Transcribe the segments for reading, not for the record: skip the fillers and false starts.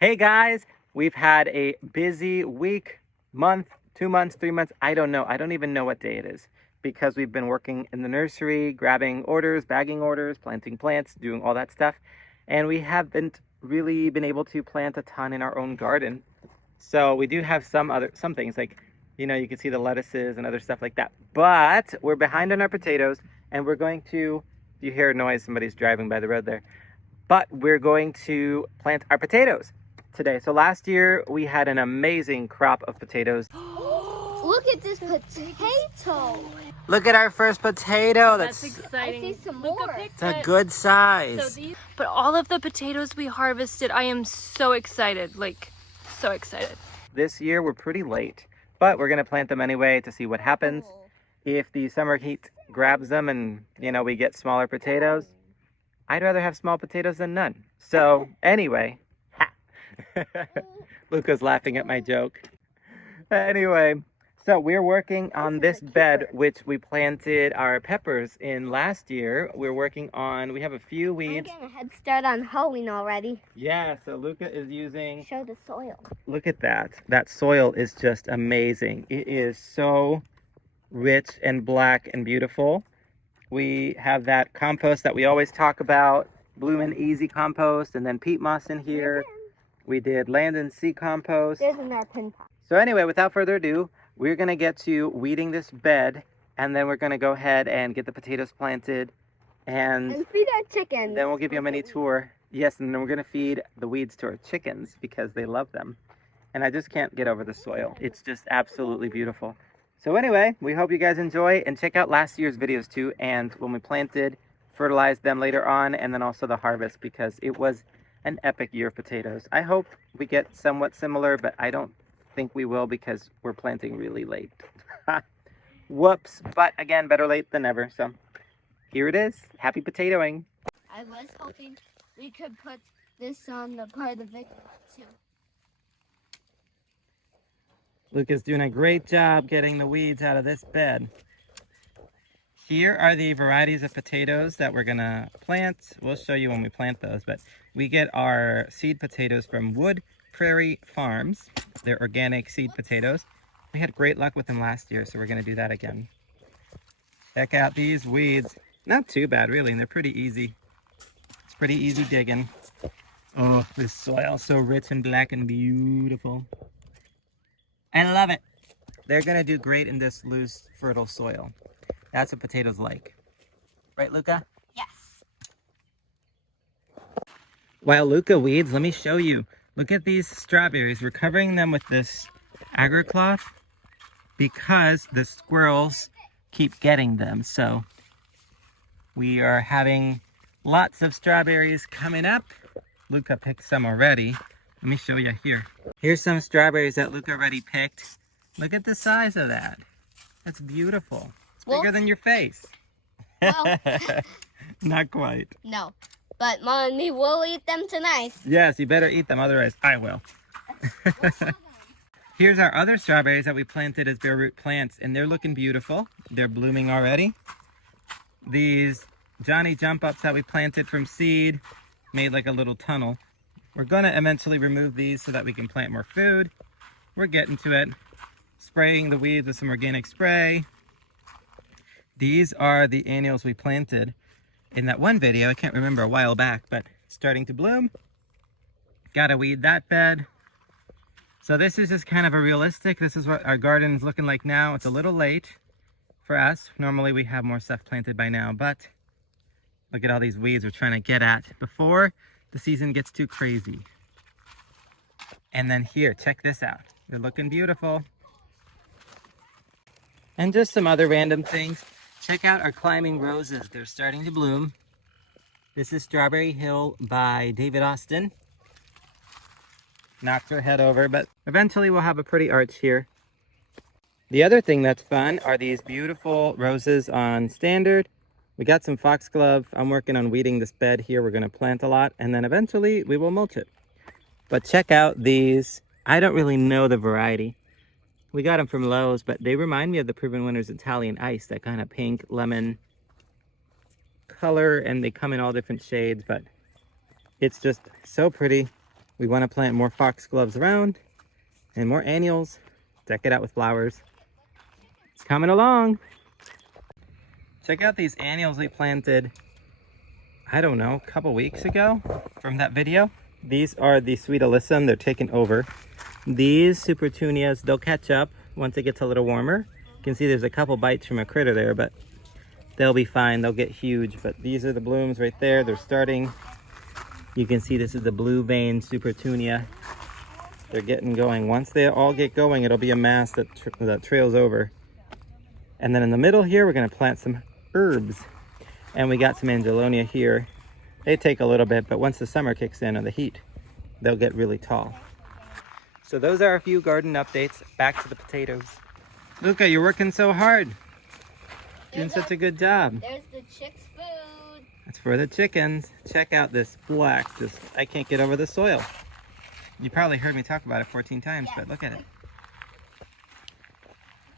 Hey guys, we've had a busy week, month, 2 months, 3 months. I don't know. I don't even know what day it is because we've been working in the nursery, grabbing orders, bagging orders, planting plants, doing all that stuff. And we haven't really been able to plant a ton in our own garden. So we do have some things like, you can see the lettuces and other stuff like that. But we're behind on our potatoes and we're going to, if you hear a noise, somebody's driving by the road there. But we're going to plant our potatoes today. So last year we had an amazing crop of potatoes. Look at this potato. Look at our first potato. That's exciting. I see some more. It's a good size. But all of the potatoes we harvested, I am so excited, like so excited. This year we're pretty late, but we're gonna plant them anyway to see what happens. If the summer heat grabs them and we get smaller potatoes, I'd rather have small potatoes than none. So anyway, Luca's laughing at my joke. Anyway, so we're working on this bed, which we planted our peppers in last year. We have a few I'm weeds. getting a head start on hoeing already. Yeah, so Luca is using, Show the soil. look at that. That soil is just amazing. It is so rich and black and beautiful. We have that compost that we always talk about, Bloomin' Easy compost, and then peat moss in here. We did land and sea compost. There's an pin pot. So anyway, without further ado, we're gonna get to weeding this bed, and then we're gonna go ahead and get the potatoes planted, and feed our chickens. then we'll give you a mini tour. Yes, and then we're gonna feed the weeds to our chickens because they love them. And I just can't get over the soil. It's just absolutely beautiful. So anyway, we hope you guys enjoy, and check out last year's videos too, and when we planted, fertilized them later on, and then also the harvest, because it was an epic year of potatoes. I hope we get somewhat similar, but I don't think we will because we're planting really late. Whoops, but again, better late than never. So here it is. Happy potatoing. I was hoping we could put this on the part of the video too. Luca's doing a great job getting the weeds out of this bed. Here are the varieties of potatoes that we're gonna plant. We'll show you when we plant those, but we get our seed potatoes from Wood Prairie Farms. They're organic seed potatoes. We had great luck with them last year, so we're gonna do that again. Check out these weeds. Not too bad, really, and they're pretty easy. It's pretty easy digging. Oh, this soil so rich and black and beautiful. I love it. They're gonna do great in this loose, fertile soil. That's what potatoes like. Right, Luca? Yes. While Luca weeds, let me show you. Look at these strawberries. We're covering them with this agar cloth because the squirrels keep getting them. So we are having lots of strawberries coming up. Luca picked some already. Let me show you here. Here's some strawberries that Luca already picked. Look at the size of that. That's beautiful. It's bigger than your face. Well, Not quite. no. But Mom and me will eat them tonight. Yes, you better eat them, otherwise I will. Here's our other strawberries that we planted as bare root plants, and they're looking beautiful. They're blooming already. These Johnny jump ups that we planted from seed made like a little tunnel. We're gonna eventually remove these so that we can plant more food. We're getting to it. Spraying the weeds with some organic spray. These are the annuals we planted in that one video. I can't remember, a while back, but starting to bloom. Gotta weed that bed. So this is just kind of a realistic, this is what our garden is looking like now. It's a little late for us. Normally we have more stuff planted by now, but look at all these weeds we're trying to get at before the season gets too crazy. And then here, check this out. They're looking beautiful. And just some other random things. Check out our climbing roses. They're starting to bloom. This is Strawberry Hill by David Austin. Knocked her head over, but eventually we'll have a pretty arch here. The other thing that's fun are these beautiful roses on standard. We got some foxglove. I'm working on weeding this bed here. We're gonna plant a lot, and then eventually we will mulch it. But check out these. I don't really know the variety. We got them from Lowe's, but they remind me of the Proven Winners Italian Ice, that kind of pink lemon color, and they come in all different shades, but it's just so pretty. We want to plant more foxgloves around and more annuals. Deck it out with flowers. It's coming along. Check out these annuals we planted, I don't know, a couple weeks ago from that video. These are the sweet alyssum. They're taken over. These supertunias, they'll catch up once it gets a little warmer. You can see there's a couple bites from a critter there, but they'll be fine. They'll get huge. But these are the blooms right there. They're starting. You can see this is the blue vein supertunia. They're getting going. Once they all get going, it'll be a mass that trails over. And then in the middle here, we're going to plant some herbs. And we got some angelonia here. They take a little bit, but once the summer kicks in or the heat, they'll get really tall. So those are a few garden updates. Back to the potatoes. Luca, you're working so hard. Doing such a good job. There's the chicks' food. That's for the chickens. Check out this black. I can't get over the soil. You probably heard me talk about it 14 times, but look at it.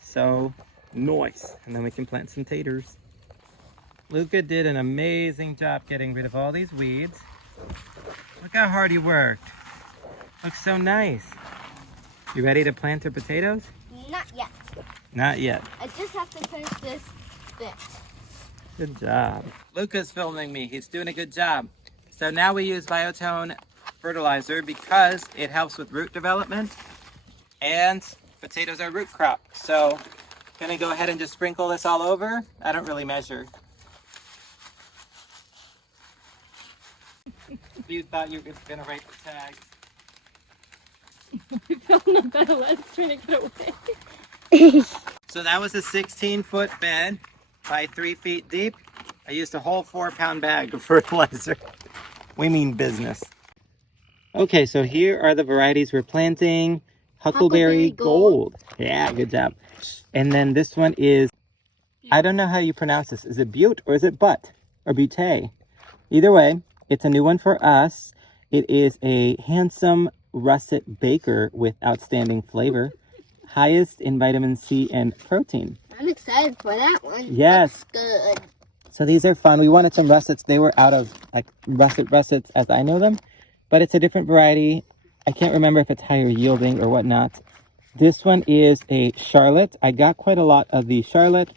So nice. And then we can plant some taters. Luca did an amazing job getting rid of all these weeds. Look how hard he worked. Looks so nice. You ready to plant your potatoes? Not yet. Not yet. I just have to finish this bit. Good job. Luca's filming me. He's doing a good job. So now we use Biotone fertilizer because it helps with root development, and potatoes are root crop. So gonna go ahead and just sprinkle this all over. I don't really measure. You thought you were gonna write the tags. I felt no better. Let's try to get away. So that was a 16-foot bed by 3 feet deep. I used a whole 4-pound bag of fertilizer. We mean business. Okay, so here are the varieties we're planting. Huckleberry Gold. Yeah, good job. And then this one is, I don't know how you pronounce this. Is it Butte or is it Butte or Butte? Either way, it's a new one for us. It is a handsome russet baker with outstanding flavor. Highest in vitamin C and protein. I'm excited for that one. Yes. Looks good. So these are fun. We wanted some russets. They were out of like russets as I know them, but it's a different variety. I can't remember if it's higher yielding or whatnot. This one is a Charlotte. I got quite a lot of the Charlotte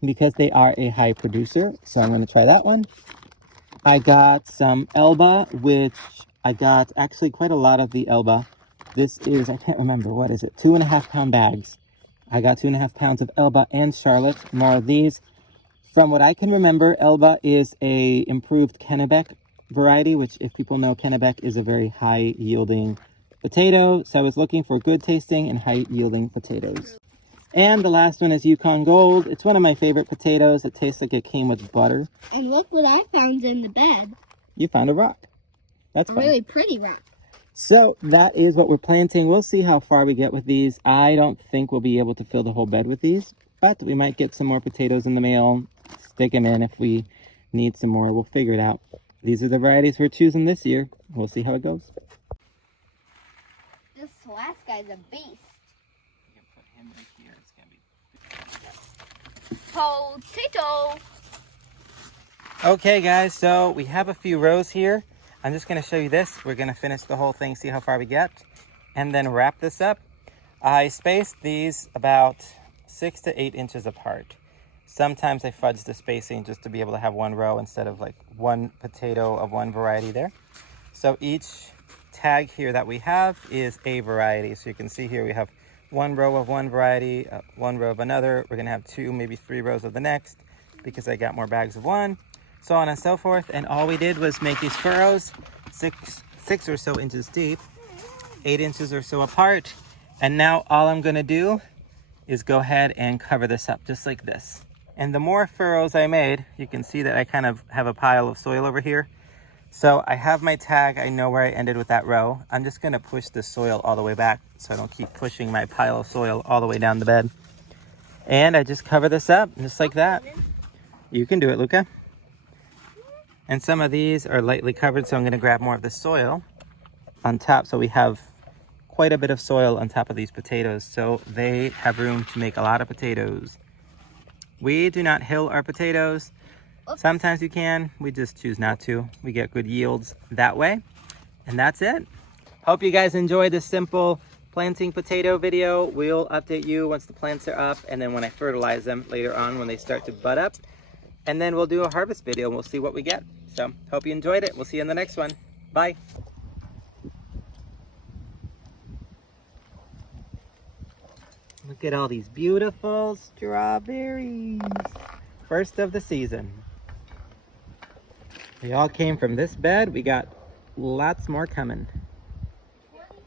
because they are a high producer. So I'm going to try that one. I got some Elba, which I got actually quite a lot of the Elba. This is, I can't remember, what is it? 2.5 pound bags. I got 2.5 pounds of Elba and Charlotte. More of these. From what I can remember, Elba is a improved Kennebec variety, which if people know, Kennebec is a very high yielding potato. So I was looking for good tasting and high yielding potatoes. And the last one is Yukon Gold. It's one of my favorite potatoes. It tastes like it came with butter. And look what I found in the bed. You found a rock. That's A fun. really pretty rock. So that is what we're planting. We'll see how far we get with these. I don't think we'll be able to fill the whole bed with these, but we might get some more potatoes in the mail, stick them in if we need some more. We'll figure it out. These are the varieties we're choosing this year. We'll see how it goes. This last guy's a beast. You can put him right here. It's gonna be Potato. Okay guys, so we have a few rows here. I'm just going to show you this. We're going to finish the whole thing, see how far we get, and then wrap this up. I spaced these about 6 to 8 inches apart. Sometimes I fudge the spacing just to be able to have one row instead of like one potato of one variety there. So each tag here that we have is a variety. So you can see here we have one row of one variety, one row of another. We're going to have 2, maybe 3 rows of the next because I got more bags of one. So on and so forth. And all we did was make these furrows 6 or so inches deep, 8 inches or so apart. And now all I'm going to do is go ahead and cover this up just like this. And the more furrows I made, you can see that I kind of have a pile of soil over here. So I have my tag. I know where I ended with that row. I'm just going to push the soil all the way back so I don't keep pushing my pile of soil all the way down the bed. And I just cover this up just like that. You can do it, Luca. And some of these are lightly covered, so I'm going to grab more of the soil on top. So we have quite a bit of soil on top of these potatoes, so they have room to make a lot of potatoes. We do not hill our potatoes. Sometimes you can. We just choose not to. We get good yields that way. And that's it. Hope you guys enjoyed this simple planting potato video. We'll update you once the plants are up, and then when I fertilize them later on when they start to bud up. And then we'll do a harvest video and we'll see what we get. So hope you enjoyed it. We'll see you in the next one. Bye. Look at all these beautiful strawberries. First of the season. They all came from this bed. We got lots more coming.